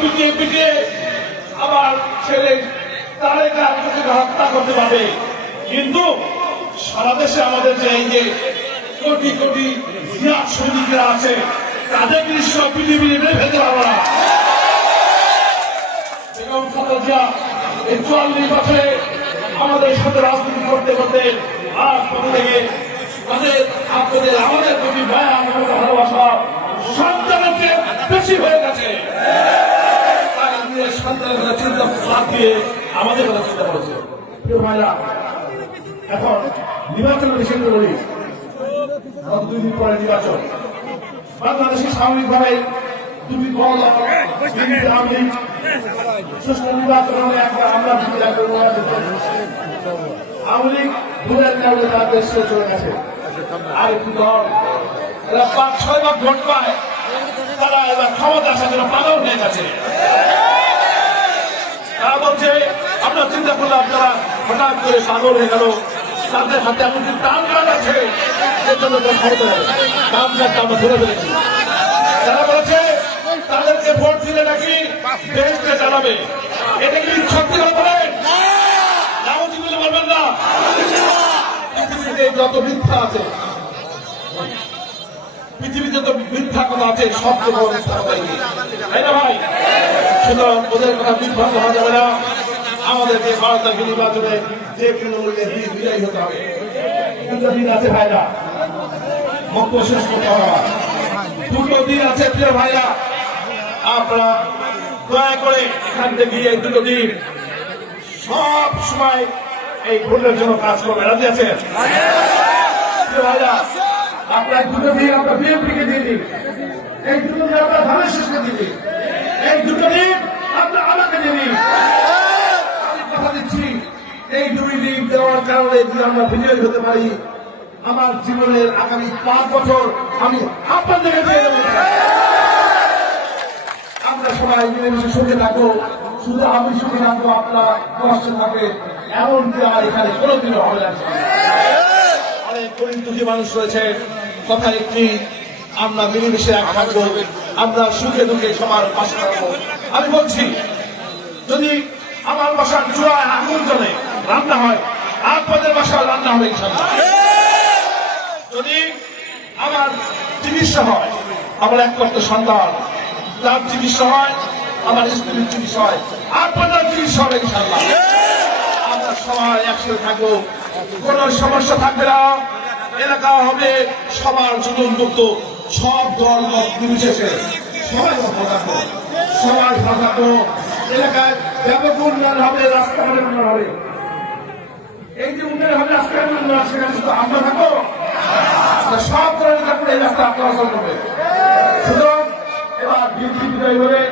পিটিয়ে পিটিয়ে আবার ছেলে তারেক আত্মকে হত্যা করতে পারবে। কিন্তু সারা দেশে আমাদের যে এই যে কোটি কোটি জিয়া সৈনিকরা আছে তাদের দৃশ্য পৃথিবী মেরে ফেলতে পারবো না। এবং জিয়া এই ৪৪ বছরে আমাদের সাথে রাজনীতি করতে করতে আজ প্রতি থেকে আমাদের প্রতি মায়া ভালোবাসা সন্তানের চেয়ে বেশি হয়ে গেছে। সন্তানের কথা চিন্তা বাদ দিয়ে আমাদের কথা চিন্তা করেছে। প্রিয় ভাইরা, এখন নির্বাচনের বিষয় বলি। ২ দিন পরে নির্বাচন। বাংলাদেশে স্বাভাবিকভাবে দুটি দল সুষ্ঠু নির্বাচন হলে একবার আমরা আওয়ামী লীগ ভোটের কারণে তার দেশ চলে গেছে। আর একটি দল এরা ৫-৬ বার ভোট পায়, তারা এবার ক্ষমতা আসার জন্য পাগল হয়ে গেছে। তারা বলছে আমরা চিন্তা করলে আপনারা হঠাৎ করে পাগল হয়ে গেল, তাদের হাতে এমন কি টান কার্ড আছে এর জন্য ক্ষমতা টান কার্ডটা আমরা ধরে ফেলেছি। তারা বলেছে তাদেরকে ভোট দিলে নাকি দেশকে চালাবে। এটা কি সত্যি কথা বলেন? নাউজুবিল্লাহ বলবেন না। পৃথিবীতে যত মিথ্যা আছে, পৃথিবীতে যত মিথ্যা কথা আছে সবচেয়ে বড় মিথ্যা কথাই তাই না ভাই? সুতরাং ওদের কথা বিভ্রান্ত হওয়া যাবে না। আমাদেরকে ১২ তারিখ নির্বাচনে যে কোনো মূল্যে বিজয়ী হতে হবে। দুটো দিন আছে ভাইরা, বক্তব্য শেষ করতে হবে। দুটো দিন আছে প্রিয় ভাইরা, আপনারা দয়া করে এখান থেকে এই দুটো দিন সব সময় এই ভোটের জন্য কাজ করবে। রাজি আছেন প্রিয় ভাইরা? আপনার দুটো দিন আপনার বিএনপিকে দিয়ে দিন, এই দুটো দিন আপনার ধানের শেষকে দিয়ে দিন, এই দুটো দিন আপনার আমাকে দিয়ে দিন। আমি কথা দিচ্ছি, এই 2 দিন দেওয়ার কারণে যদি আমরা বিজয়ী হতে পারি, আমার জীবনের আগামী 5 বছর আমি আপনাদেরকে দিয়ে দেবো। আমরা সবাই মিলেমিশে সুখে থাকবো, শুধু আমি সুখে থাকবো, আপনারা কষ্টে থাকে, এমনকি আমার এখানে কোনোদিনও হবে না। অনেক গরিব দুঃখী মানুষ রয়েছে, কথা একটি, আমরা মিলেমিশে এক থাকবো, আমরা সুখে দুঃখে সবার পাশে থাকবো। আমি বলছি, যদি আমার বাসার চূড়ায় আগুন জ্বলে রান্না হয়, আপনাদের বাসায় রান্না হবে ইনশাআল্লাহ। যদি আমার চিকিৎসা হয়, আমার একমাত্র সন্তান তার চিকিৎসা হয়, আমার স্ত্রীর চিকিৎসা হয়, আপনাদের চিকিৎসা হবে ইনশাআল্লাহ। আমরা সবাই একসাথে থাকবো, কোন সমস্যা থাকবে না। এলাকা হবে সবার জুলুম মুক্ত, সব দল নির্বিশেষে সবাই ভালো থাকবো, সবাই ভালো থাকবো। এলাকায় ব্যাপক উন্নয়ন হবে, রাস্তাঘাটের উন্নয়ন হবে। এই যে উন্নয়ন হবে, রাস্তাঘাটের উন্নয়ন, সেখানে শুধু আমরা থাকবো, সব ধরনের থাকলে এই রাস্তা আপনারা চল করবে। সুতরাং এবার বিএনপি বিজয়ী হলে,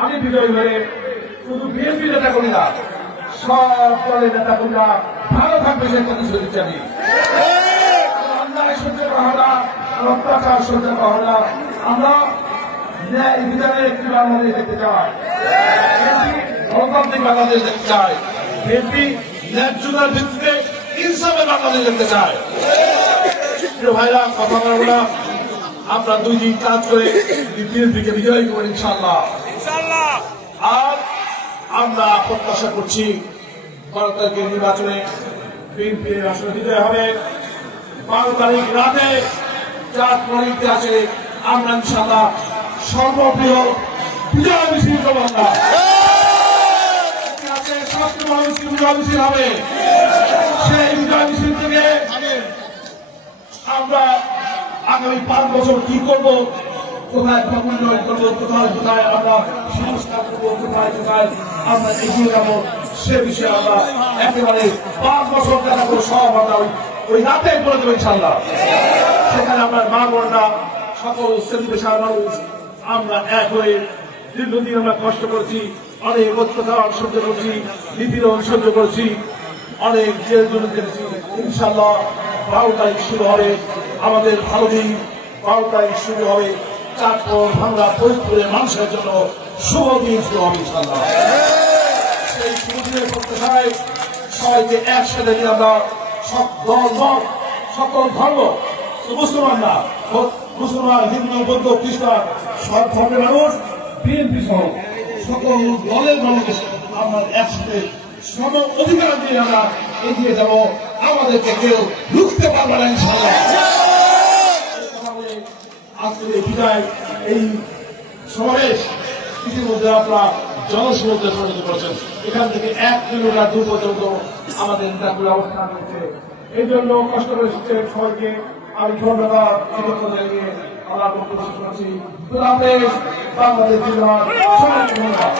আমি বিজয়ী হলে শুধু বিএনপি নেতা করি না, সব দলের নেতা করিরা ভালো থাকবে, সে কথা দিচ্ছি আমি। অন্যায় সহ্য করা হবে না, অত্যাচার সহ্য করা হবে না। আমরা ন্যায় বিচারের একটি বাংলাদেশ দেখতে চাই, গণতান্ত্রিক বাংলাদেশ দেখতে চাই, বিএনপি ন্যায্যতার ভিত্তিতে ইনসাফের বাংলাদেশ দেখতে চাই। ভাইরা, কথা বলবো না, আমরা 2 দিন কাজ করে বিএনপিকে বিজয়ী করবো ইনশাআল্লাহ। আর আমরা প্রত্যাশা করছি 12 তারিখের নির্বাচনে বিএনপির আসলে বিজয় হবে। 12 তারিখ রাতে 4 প্রণীতে আছে, আমরা ইনশাআল্লাহ সর্ববৃহৎ বিজয় মিছিল করবো। আমরা সবচেয়ে বড় বিজয় মিছিল হবে। সেই বিজয় মিছিল থেকে আমরা আগামী 5 বছর কি করব, কোথায় উন্নয়ন করবো, কোথায় কোথায় আমরা সংস্কার করবো, কোথায় কোথায় আমরা এগিয়ে যাবো, সে বিষয়ে আমরা একেবারে 5 বছর দেখা করবো। সব আমরা ওই রাতে করে দেবো ইনশাআল্লাহ। সেখানে আমরা মা বোনরা, সকল শ্রেণী পেশার মানুষ আমরা এক হয়ে দীর্ঘদিন আমরা কষ্ট করেছি, অনেক অত্যাচার সহ্য করছি, নিপীড়ন সহ্য করছি, অনেক জেল জুলুম কেটেছি। ইনশাআল্লাহ 12 তারিখ শুরু হবে আমাদের ভালো দিন। 12 তারিখ শুরু হবে চাঁদপুর, ভাঙ্গা, ফরিদপুরের মানুষের জন্য শুভ দিন শুরু হবে ইনশাআল্লাহ। সেই শুভ দিনের প্রত্যাশায় সবাইকে একসাথে নিয়ে আমরা সব দল মত, সকল ধর্ম, মুসলমান না, মুসলমান, হিন্দু, বৌদ্ধ, খ্রিস্টান, সব ধর্মের মানুষ বিএনপি সহ সকল দলের মানুষ আমরা একসাথে সম অধিকার দিয়ে আমরা এগিয়ে যাব, আমাদেরকে কেউ রুখতে পারবে না ইনশাআল্লাহ। আজকের এই বিদায় এই সমাবেশ ইতিমধ্যে আপনারা জনসমুদ্রে পরিণত করেছেন। এখান থেকে 1 কিলোমিটার দূর পর্যন্ত আমাদের নেতাগুলো অবস্থান করছে। এই জন্য কষ্ট করে এসেছেন সবাইকে আমি ধন্যবাদ কৃতজ্ঞতা জানিয়ে আমার বক্তব্য শেষ করছি। বাংলাদেশ জিন্দাবাদ, সবাইকে ধন্যবাদ।